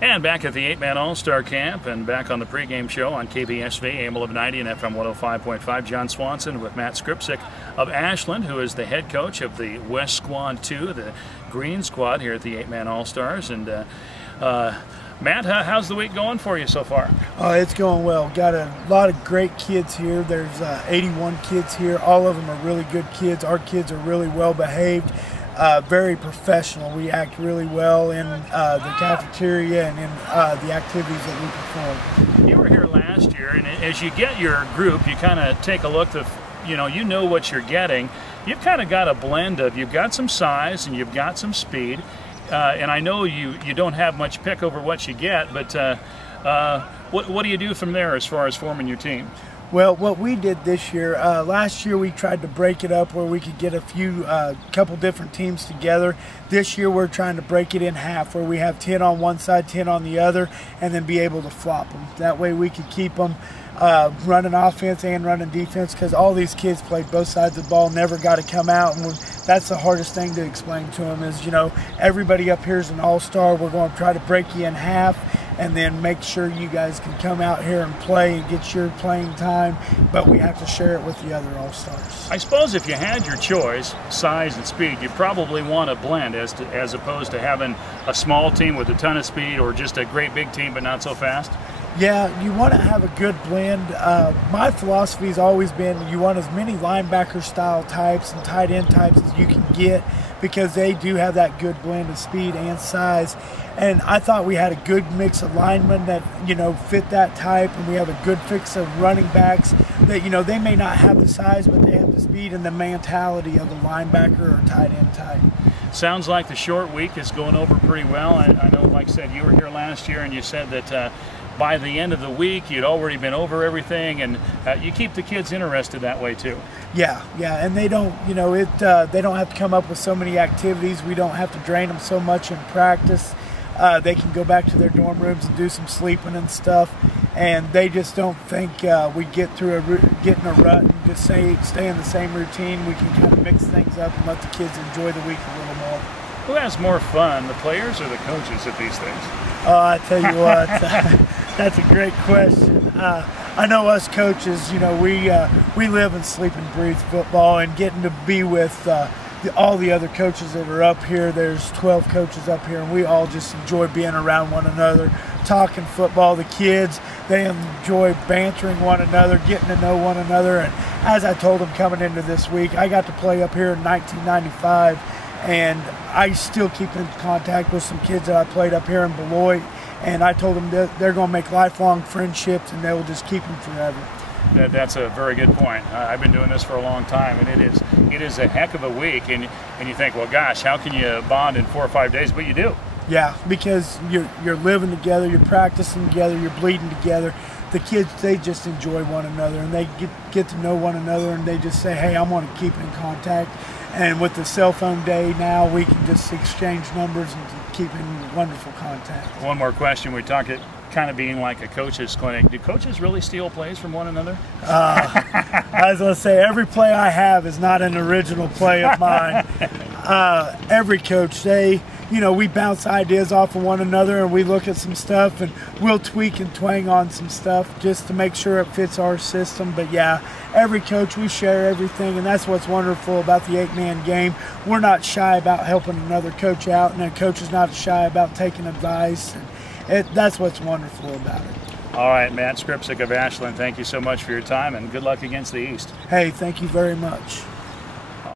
And back at the 8-man All-Star Camp and back on the pregame show on KBSV, AM 1190 and FM 105.5, John Swanson with Matt Sqaud of Ashland, who is the head coach of the West Sqaud 2, the Green Squad here at the 8-man All-Stars. And Matt, how's the week going for you so far? It's going well. Got a lot of great kids here. There's 81 kids here. All of them are really good kids. Our kids are really well behaved. Very professional. We act really well in the cafeteria and in the activities that we perform. You were here last year, and as you get your group, you kind of take a look at, you know what you're getting. You've kind of got a blend of, you've got some size and you've got some speed, and I know you don't have much pick over what you get, but what do you do from there as far as forming your team? Well, what we did this year, last year we tried to break it up where we could get a couple different teams together. This year we're trying to break it in half where we have 10 on one side, 10 on the other, and then be able to flop them. That way we could keep them running offense and running defense, because all these kids played both sides of the ball, never got to come out. And that's the hardest thing to explain to them is, everybody up here is an all-star. We're going to try to break you in half and then make sure you guys can come out here and play and get your playing time, but we have to share it with the other all-stars. I suppose if you had your choice, size and speed, you probably want a blend as opposed to having a small team with a ton of speed or just a great big team but not so fast. Yeah, you want to have a good blend. My philosophy has always been you want as many linebacker style types and tight end types as you can get, because they do have that good blend of speed and size. And I thought we had a good mix of linemen that, fit that type, and we have a good mix of running backs that, they may not have the size, but they have the speed and the mentality of the linebacker or tight end type. Sounds like the short week is going over pretty well. I know, like I said, you were here last year and you said that by the end of the week you'd already been over everything, and you keep the kids interested that way too. Yeah, and they don't, they don't have to come up with so many activities. We don't have to drain them so much in practice. They can go back to their dorm rooms and do some sleeping and stuff, and they just don't think we get in a rut and just stay in the same routine. We can kind of mix things up and let the kids enjoy the week a little more. Who has more fun, the players or the coaches at these things? I tell you what, that's a great question. I know us coaches, we live and sleep and breathe football, and getting to be with all the other coaches that are up here. There's 12 coaches up here, and we all just enjoy being around one another, talking football. The kids, they enjoy bantering one another, getting to know one another. And as I told them coming into this week, I got to play up here in 1995, and I still keep in contact with some kids that I played up here in Beloit, and I told them that they're going to make lifelong friendships, and they will just keep them forever. That's a very good point. I've been doing this for a long time, and it is a heck of a week, and you think, well, gosh, how can you bond in 4 or 5 days? But you do. Yeah, because you're living together, you're practicing together, you're bleeding together. The kids, they just enjoy one another, and they get to know one another, and they just say, hey, I want to keep in contact. And with the cell phone day now, we can just exchange numbers and keep in wonderful contact. One more question. We talked it kind of being like a coach's clinic. Do coaches really steal plays from one another? I was going to say, every play I have is not an original play of mine. Every coach, we bounce ideas off of one another, and we look at some stuff, and we'll tweak and twang on some stuff just to make sure it fits our system. But yeah, every coach, we share everything, and that's what's wonderful about the 8-man game. We're not shy about helping another coach out, and a coach is not shy about taking advice. And that's what's wonderful about it. All right, Matt Sqaud of Ashland, thank you so much for your time, and good luck against the East. Hey, thank you very much.